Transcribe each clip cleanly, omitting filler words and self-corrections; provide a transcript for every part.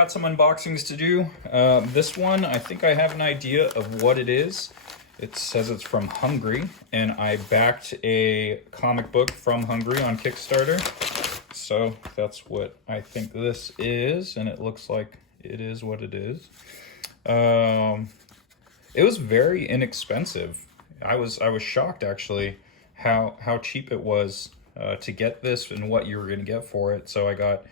got some unboxings to do. This one, I think I have an idea of what it is. It says it's from Hungary, and I backed a comic book from Hungary on Kickstarter. So that's what I think this is, and it looks like it is what it is. It was very inexpensive. I was shocked actually how cheap it was to get this and what you were going to get for it. So I got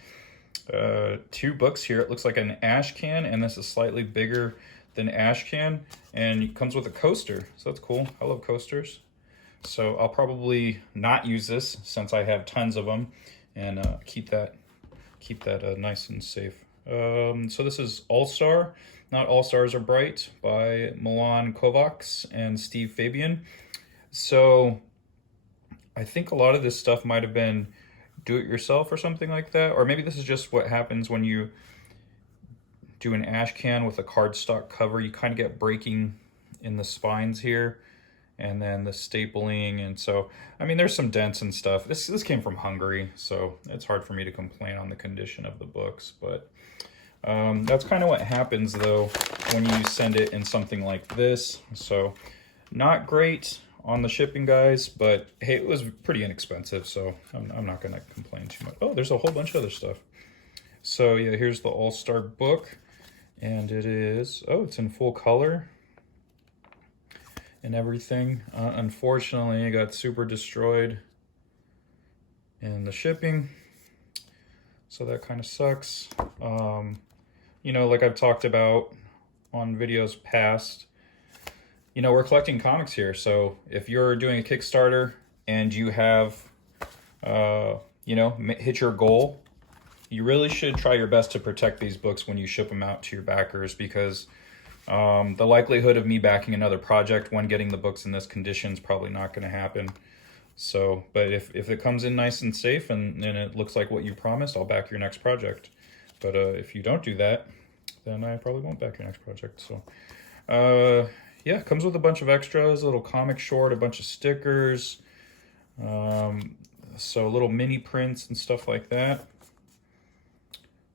two books here. It looks like an ash can, and this is slightly bigger than ash can, and it comes with a coaster, so that's cool. I love coasters. So I'll probably not use this since I have tons of them, and keep that nice and safe. So this is All Star, Not All Stars Are Bright, by Milan Kovacs and Steve Fabian. So I think a lot of this stuff might have been do-it-yourself or something like that, or maybe this is just what happens when you do an ash can with a cardstock cover. You kind of get breaking in the spines here, and then the stapling, and so I mean there's some dents and stuff. This came from Hungary, so it's hard for me to complain on the condition of the books, but that's kind of what happens though when you send it in something like this. So not great on the shipping, guys, but hey, it was pretty inexpensive, so I'm not gonna complain too much. Oh, there's a whole bunch of other stuff. So yeah, here's the All-Star book, and it is, oh, it's in full color and everything. Unfortunately, it got super destroyed in the shipping, so that kind of sucks. You know, like I've talked about on videos past, you know, we're collecting comics here, so if you're doing a Kickstarter and you have, you know, hit your goal, you really should try your best to protect these books when you ship them out to your backers, because the likelihood of me backing another project when getting the books in this condition is probably not going to happen. So, but if it comes in nice and safe and it looks like what you promised, I'll back your next project. But if you don't do that, then I probably won't back your next project. So, yeah, it comes with a bunch of extras, a little comic short, a bunch of stickers, so little mini prints and stuff like that,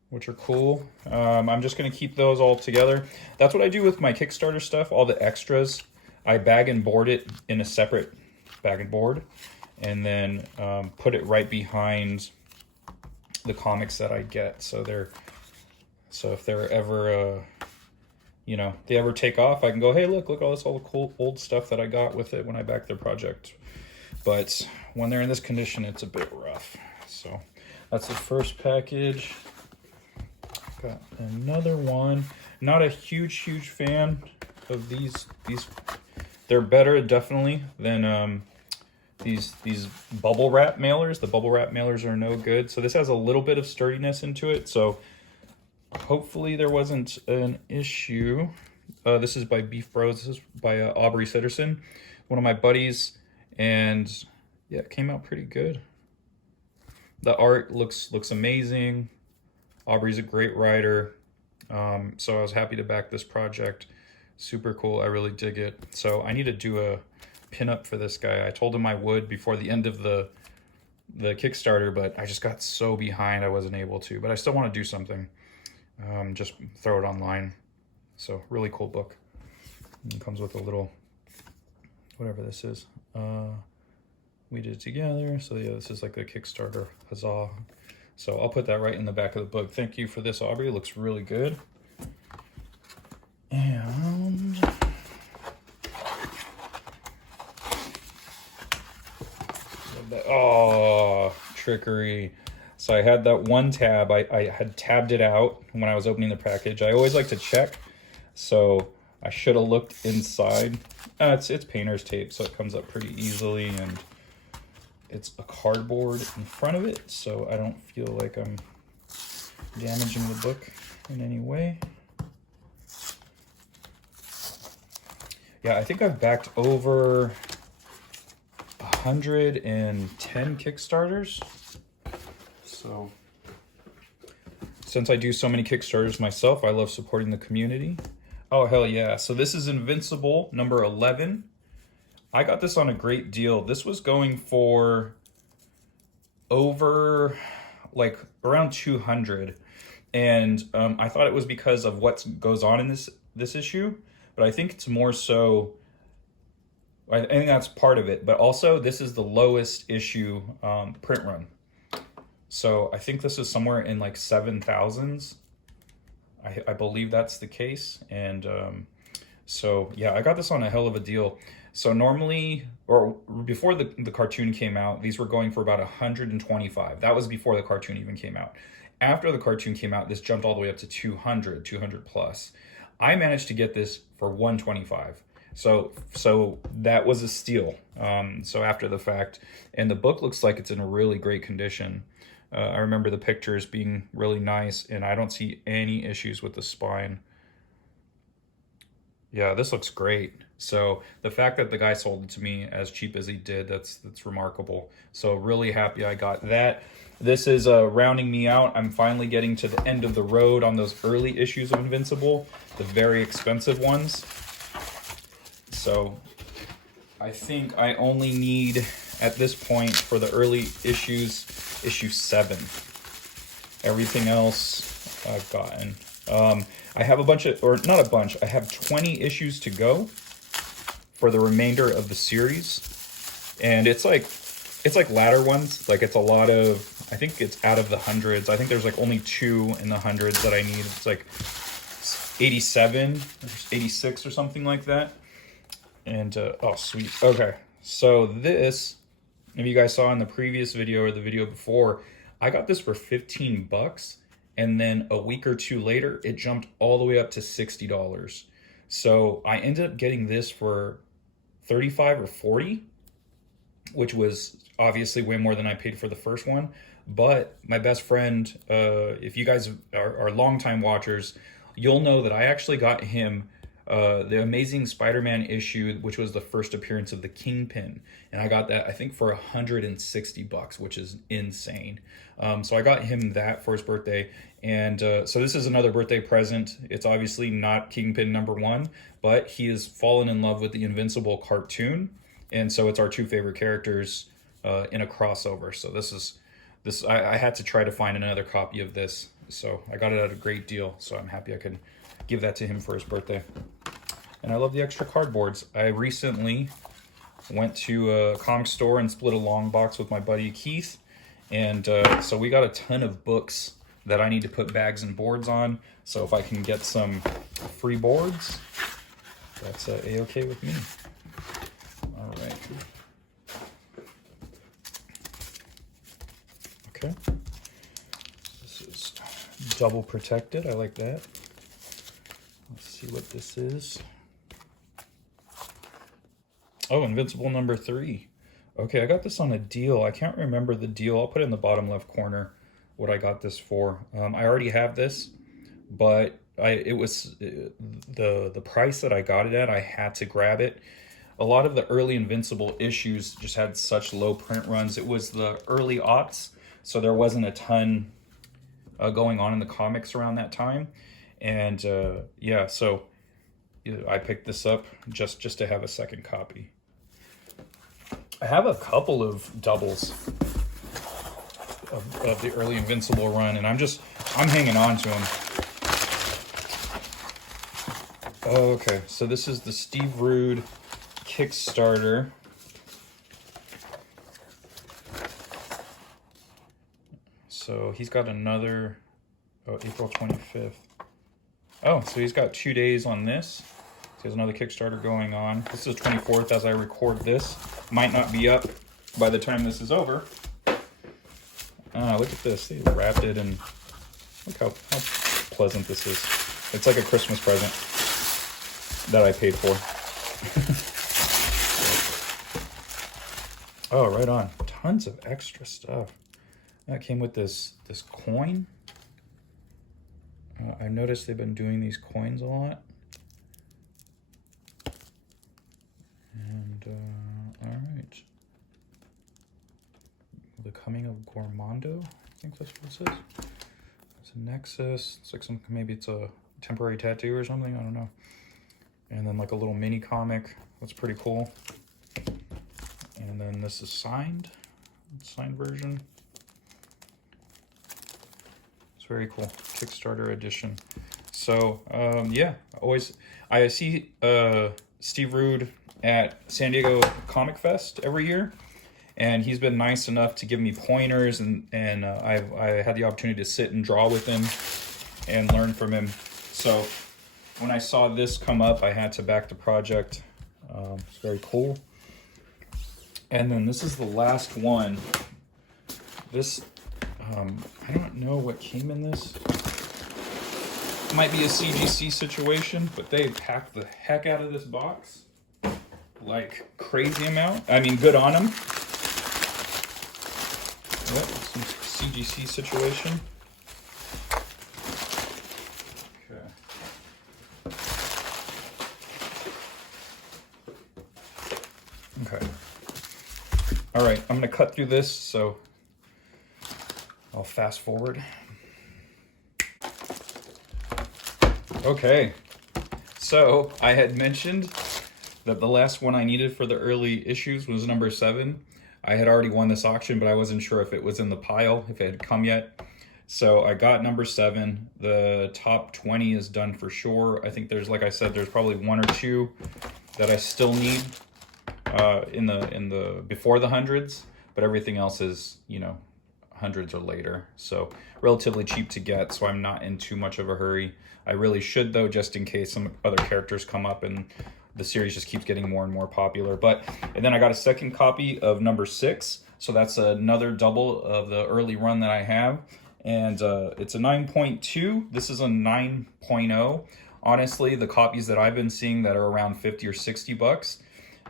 which are cool. I'm just going to keep those all together. That's what I do with my Kickstarter stuff, all the extras. I bag and board it in a separate bag and board, and then put it right behind the comics that I get. So if they're ever, you know, they ever take off, I can go, hey, look all the cool old stuff that I got with it when I backed their project. But when they're in this condition, it's a bit rough. So that's the first package. Got another one. Not a huge fan of these. They're better definitely than these bubble wrap mailers. The bubble wrap mailers are no good. So this has a little bit of sturdiness into it, so hopefully there wasn't an issue. This is by Beef Bros. This is by Aubrey Sitterson, one of my buddies, and yeah, it came out pretty good. The art looks amazing. Aubrey's a great writer, so I was happy to back this project. Super cool. I really dig it. So I need to do a pinup for this guy. I told him I would before the end of the Kickstarter, but I just got so behind I wasn't able to. But I still want to do something. Just throw it online. So really cool book. It comes with a little, whatever this is. We did it together. So yeah, this is like a Kickstarter huzzah. So I'll put that right in the back of the book. Thank you for this, Aubrey. It looks really good. And oh, trickery. So I had that one tab. I had tabbed it out when I was opening the package. I always like to check, so I should have looked inside. It's painter's tape, so it comes up pretty easily, and it's a cardboard in front of it, so I don't feel like I'm damaging the book in any way. Yeah, I think I've backed over 110 Kickstarters. So since I do so many Kickstarters myself, I love supporting the community. Oh, hell yeah. So this is Invincible, number 11. I got this on a great deal. This was going for over, like, around 200. And I thought it was because of what goes on in this issue, but I think it's more so. I think that's part of it, but also this is the lowest issue print run. So I think this is somewhere in like 7,000s. I believe that's the case, and so yeah, I got this on a hell of a deal. So normally, or before the cartoon came out, these were going for about 125. That was before the cartoon even came out. After the cartoon came out, this jumped all the way up to 200 plus. I managed to get this for 125. So that was a steal. So after the fact, and the book looks like it's in a really great condition. I remember the pictures being really nice, and I don't see any issues with the spine. Yeah, this looks great. So the fact that the guy sold it to me as cheap as he did, that's remarkable. So really happy I got that. This is rounding me out. I'm finally getting to the end of the road on those early issues of Invincible, the very expensive ones. So I think I only need, at this point, for the early issues, issue 7. Everything else I've gotten. I have a bunch of, or not a bunch, I have 20 issues to go for the remainder of the series. And it's like ladder ones. Like it's a lot of, I think it's out of the hundreds. I think there's like only 2 in the hundreds that I need. It's like 87 or 86 or something like that. And, oh, sweet. Okay, so this, if you guys saw in the previous video or the video before, I got this for 15 bucks. And then a week or two later, it jumped all the way up to $60. So I ended up getting this for 35 or 40, which was obviously way more than I paid for the first one. But my best friend, if you guys are longtime watchers, you'll know that I actually got him the Amazing Spider-Man issue, which was the first appearance of the Kingpin, and I got that I think for 160 bucks, which is insane. So I got him that for his birthday, and so this is another birthday present. It's obviously not Kingpin #1, but he has fallen in love with the Invincible cartoon, and so it's our 2 favorite characters in a crossover. So this I had to try to find another copy of this, so I got it at a great deal. So I'm happy I could give that to him for his birthday. And I love the extra cardboards. I recently went to a comic store and split a long box with my buddy Keith. And so we got a ton of books that I need to put bags and boards on. So if I can get some free boards, that's a-okay with me. All right. Okay. This is double protected. I like that. Let's see what this is. Oh, Invincible #3. Okay, I got this on a deal. I can't remember the deal. I'll put it in the bottom left corner what I got this for. I already have this, but it was the price that I got it at. I had to grab it. A lot of the early Invincible issues just had such low print runs. It was the early aughts, so there wasn't a ton going on in the comics around that time. And yeah, so I picked this up just to have a second copy. I have a couple of doubles of the early Invincible run, and I'm hanging on to them. Okay, so this is the Steve Rude Kickstarter. So he's got another, April 25th. Oh, so he's got 2 days on this. So he has another Kickstarter going on. This is the 24th as I record this. Might not be up by the time this is over. Look at this. They wrapped it, and look how pleasant this is. It's like a Christmas present that I paid for. Oh, right on. Tons of extra stuff. That came with this coin. I noticed they've been doing these coins a lot. And, all right. The Coming of Gormondo, I think that's what this is. It's a Nexis. It's like maybe it's a temporary tattoo or something, I don't know. And then like a little mini comic. That's pretty cool. And then this is signed version. It's very cool. Kickstarter edition. So, yeah, I see Steve Rude at San Diego Comic Fest every year, and he's been nice enough to give me pointers, and I had the opportunity to sit and draw with him and learn from him. So when I saw this come up, I had to back the project. It's very cool. And then this is the last one. This, I don't know what came in this. Might be a CGC situation, but they packed the heck out of this box. Like crazy amount. I mean, good on them. Yep, some CGC situation. Okay. All right, I'm gonna cut through this, so I'll fast forward. Okay, so I had mentioned that the last one I needed for the early issues was number 7. I had already won this auction, but I wasn't sure if it was in the pile, if it had come yet. So I got number 7. The top 20 is done for sure. I think there's, like I said, there's probably 1 or 2 that I still need in the before the hundreds, but everything else is, you know, hundreds or later. So relatively cheap to get, so I'm not in too much of a hurry. I really should though, just in case some other characters come up and the series just keeps getting more and more popular. And then I got a second copy of number 6, so that's another double of the early run that I have. And it's a 9.2. This is a 9.0. Honestly, the copies that I've been seeing that are around 50 or 60 bucks,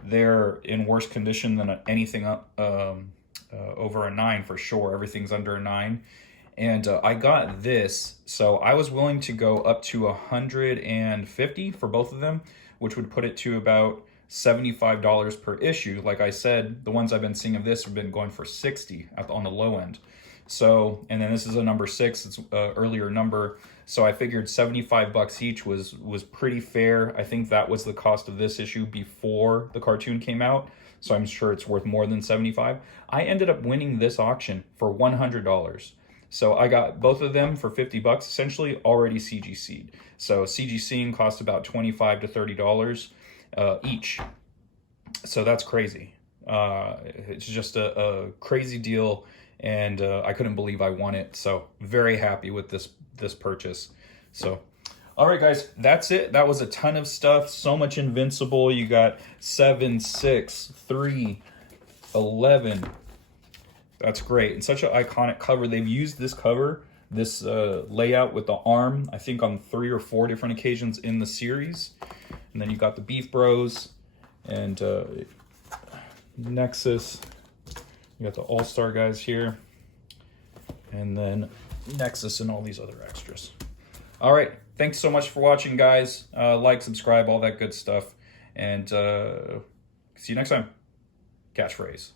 they're in worse condition than anything over a 9 for sure. Everything's under a 9. And I got this, so I was willing to go up to 150 for both of them, which would put it to about $75 per issue. Like I said, the ones I've been seeing of this have been going for 60 on the low end. So, and then this is a number 6, it's an earlier number. So I figured 75 bucks each was pretty fair. I think that was the cost of this issue before the cartoon came out. So I'm sure it's worth more than 75. I ended up winning this auction for $100. So I got both of them for 50 bucks, essentially already CGC'd. So CGCing cost about $25 to $30 each. So that's crazy. It's just a crazy deal, and I couldn't believe I won it. So very happy with this purchase. So, all right, guys, that's it. That was a ton of stuff. So much Invincible. You got 7, 6, 3, 11. That's great. And such an iconic cover. They've used this cover, this layout with the arm, I think on 3 or 4 different occasions in the series. And then you got the Beef Bros and Nexis. You got the All-Star guys here. And then Nexis and all these other extras. All right. Thanks so much for watching, guys. Like, subscribe, all that good stuff. And see you next time. Catchphrase.